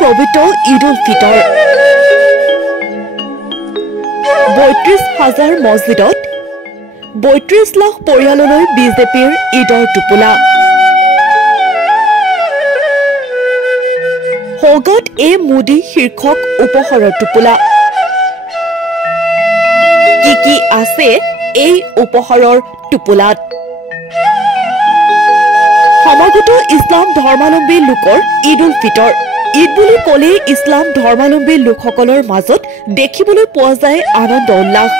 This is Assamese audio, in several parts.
পবিত্ৰ ঈদ উল ফিতৰ ৩২,০০০ মছজিদত ৩২ লাখ পৰিয়াললৈ বিজেপিৰ ঈদৰ টোপোলা সৌগাত মোদী শীৰ্ষক উপহাৰৰ টোপোলা কি আছে এই উপহাৰৰ টোপোলাত সমাগত ইছলাম ধৰ্মাৱলম্বী লোকৰ ঈদ উল ফিতৰ ঈদ বুলি ক'লে ইছলাম ধৰ্মাৱলম্বী লোকসকলৰ মাজত দেখিবলৈ পোৱা যায় আনন্দ উল্লাস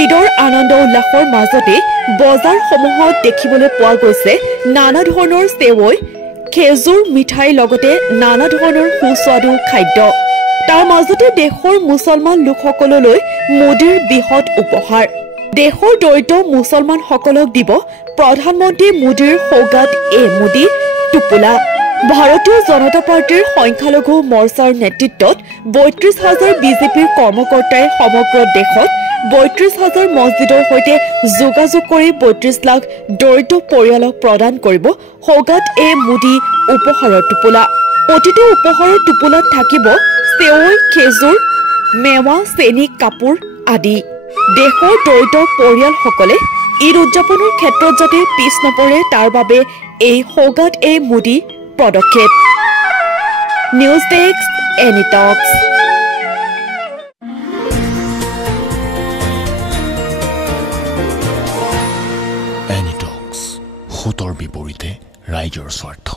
ঈদৰ আনন্দ উল্লাসৰ মাজতে বজাৰসমূহত দেখিবলৈ পোৱা গৈছে নানা ধৰণৰ সেৱৈ খেজুৰ মিঠাইৰ লগতে নানা ধৰণৰ সুস্বাদু খাদ্য তাৰ মাজতে দেশৰ মুছলমান লোকসকললৈ মোদীৰ বৃহৎ উপহাৰ দেশৰ দৰিদ্ৰ মুছলমানসকলক দিব প্ৰধানমন্ত্ৰী মোদীৰ সৌগাত মোদী টোপোলা ভাৰতীয় জনতা পাৰ্টিৰ সংখ্যালঘু মৰ্চাৰ নেতৃত্বত ৩২,০০০ বিজেপিৰ কৰ্মকৰ্তাই সমগ্ৰ দেশত ৩২,০০০ মছজিদৰ সৈতে যোগাযোগ কৰি ৩২ লাখ দৰিদ্ৰ পৰিয়ালক প্ৰদান কৰিব সৌগাত মোদী উপহাৰৰ টোপোলা প্ৰতিটো উপহাৰৰ টোপোলাত থাকিব সেৱৈ খেজুৰ মেৱা চেনি কাপোৰ আদি দেশৰ দৰিদ্ৰ পৰিয়ালসকলে ঈদ উদযাপনৰ ক্ষেত্ৰত যাতে পিছ নপৰে তাৰ বাবে এই সৌগাত মোদী পদক্ষেপ নিউজ ডেস্ক এনি টক্স এনি টক্স হুতৰ বিপৰীতে ৰাইজৰ স্বাৰ্থ